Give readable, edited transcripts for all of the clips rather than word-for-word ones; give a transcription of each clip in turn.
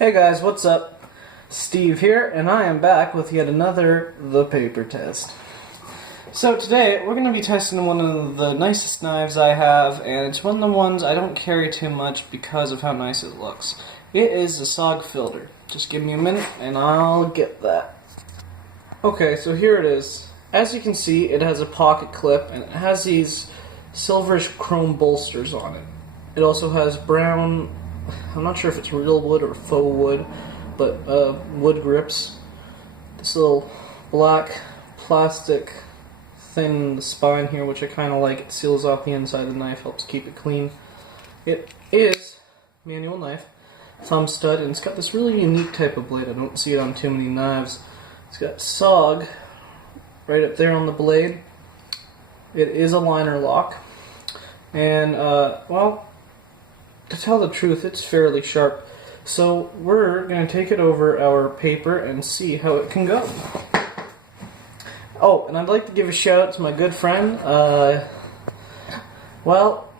Hey guys, what's up? Steve here, and I am back with yet another The Paper Test. So today, we're going to be testing one of the nicest knives I have, and it's one of the ones I don't carry too much because of how nice it looks. It is the SOG filter. Just give me a minute, and I'll get that. Okay, so here it is. As you can see, it has a pocket clip, and it has these silverish chrome bolsters on it. It also has brown, I'm not sure if it's real wood or faux wood, but wood grips. This little black plastic thing in the spine here, which I kind of like. It seals off the inside of the knife, helps keep it clean. It is a manual knife, thumb stud, and it's got this really unique type of blade. I don't see it on too many knives. It's got SOG right up there on the blade. It is a liner lock, and well, to tell the truth, it's fairly sharp. So we're going to take it over our paper and see how it can go. Oh, and I'd like to give a shout out to my good friend. Well,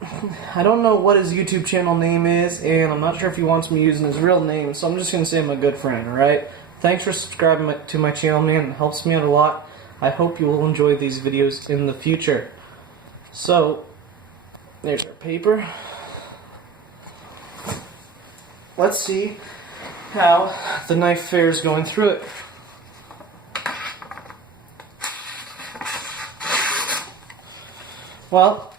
I don't know what his YouTube channel name is, and I'm not sure if he wants me using his real name, so I'm just going to say my good friend, alright? Thanks for subscribing to my channel, man. It helps me out a lot. I hope you will enjoy these videos in the future. So, there's our paper. Let's see how the knife fares going through it. Well,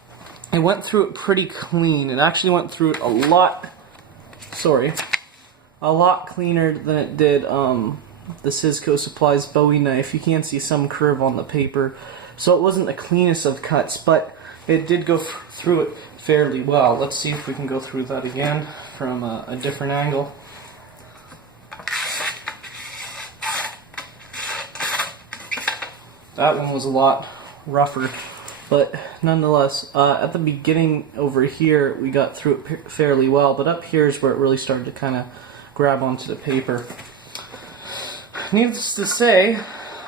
it went through it pretty clean. It actually went through it a lot cleaner than it did the Cisco Supplies Bowie knife. You can see some curve on the paper, so it wasn't the cleanest of cuts, but it did go through it fairly well. Let's see if we can go through that again from a different angle. That one was a lot rougher, but nonetheless, at the beginning over here we got through it fairly well, but up here is where it really started to kind of grab onto the paper. Needless to say,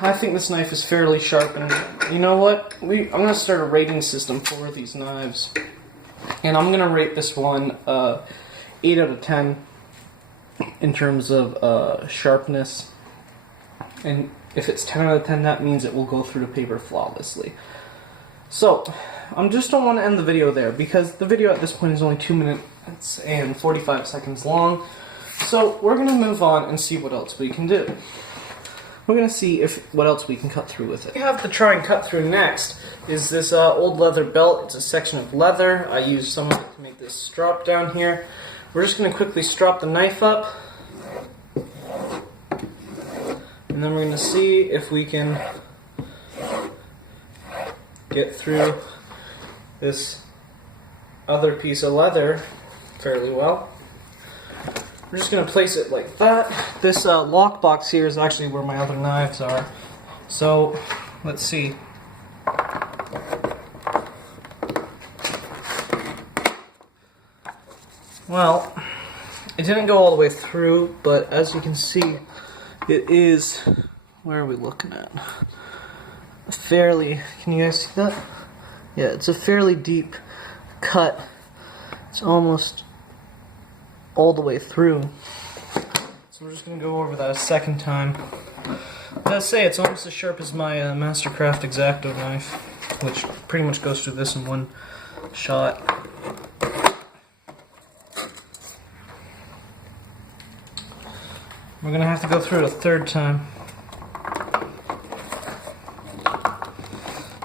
I think this knife is fairly sharp, and you know what? I'm going to start a rating system for these knives. And I'm going to rate this one 8 out of 10 in terms of sharpness. And if it's 10 out of 10, that means it will go through the paper flawlessly. So, I just don't want to end the video there, because the video at this point is only 2 minutes and 45 seconds long. So, we're going to move on and see what else we can do. We're going to see what else we can cut through with it. What we have to try and cut through next is this old leather belt. It's a section of leather. I used some of it to make this strap down here. We're just going to quickly strap the knife up, and then we're going to see if we can get through this other piece of leather fairly well. We're just going to place it like that. This lockbox here is actually where my other knives are. So, let's see. Well, it didn't go all the way through, but as you can see, it is, where are we looking at? Fairly, can you guys see that? Yeah, it's a fairly deep cut. It's almost all the way through. So we're just going to go over that a second time. As I say, it's almost as sharp as my Mastercraft X-Acto knife, which pretty much goes through this in one shot. We're going to have to go through it a third time.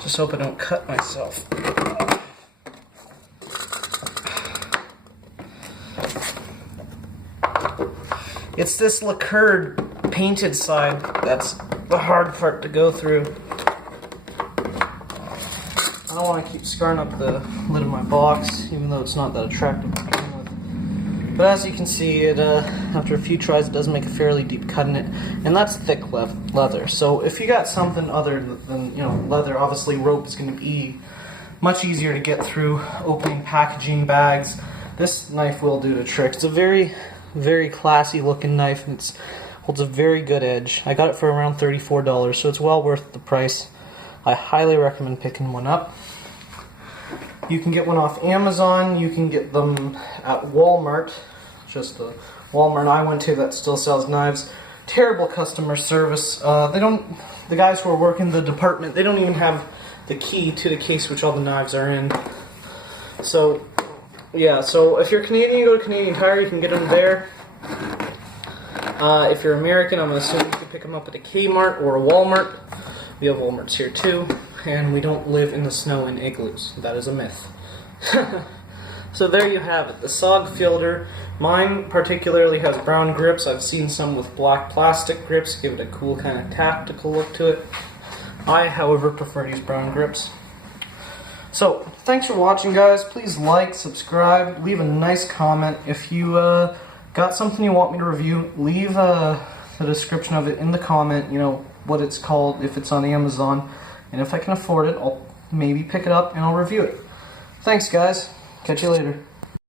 Just hope I don't cut myself. It's this lacquered painted side that's the hard part to go through. I don't want to keep scarring up the lid of my box, even though it's not that attractive to begin with. But as you can see, it after a few tries, it does make a fairly deep cut in it, and that's thick leather. So if you got something other than leather, obviously rope is going to be much easier to get through opening packaging bags. This knife will do the trick. It's a very classy looking knife, and it holds a very good edge. I got it for around $34, so it's well worth the price. I highly recommend picking one up. You can get one off Amazon, you can get them at Walmart, just the Walmart I went to that still sells knives. Terrible customer service. The guys who are working the department, they don't even have the key to the case which all the knives are in. So, yeah, so if you're Canadian, you go to Canadian Tire, you can get them there. If you're American, I'm going to assume you can pick them up at a Kmart or a Walmart. We have Walmarts here too, and we don't live in the snow in igloos. That is a myth. So there you have it, the SOG fielder. Mine particularly has brown grips. I've seen some with black plastic grips, give it a cool kind of tactical look to it. I, however, prefer these brown grips. So, thanks for watching, guys. Please like, subscribe, leave a nice comment. If you got something you want me to review, leave the description of it in the comment, you know, what it's called, if it's on Amazon. And if I can afford it, I'll maybe pick it up and I'll review it. Thanks, guys. Catch you later.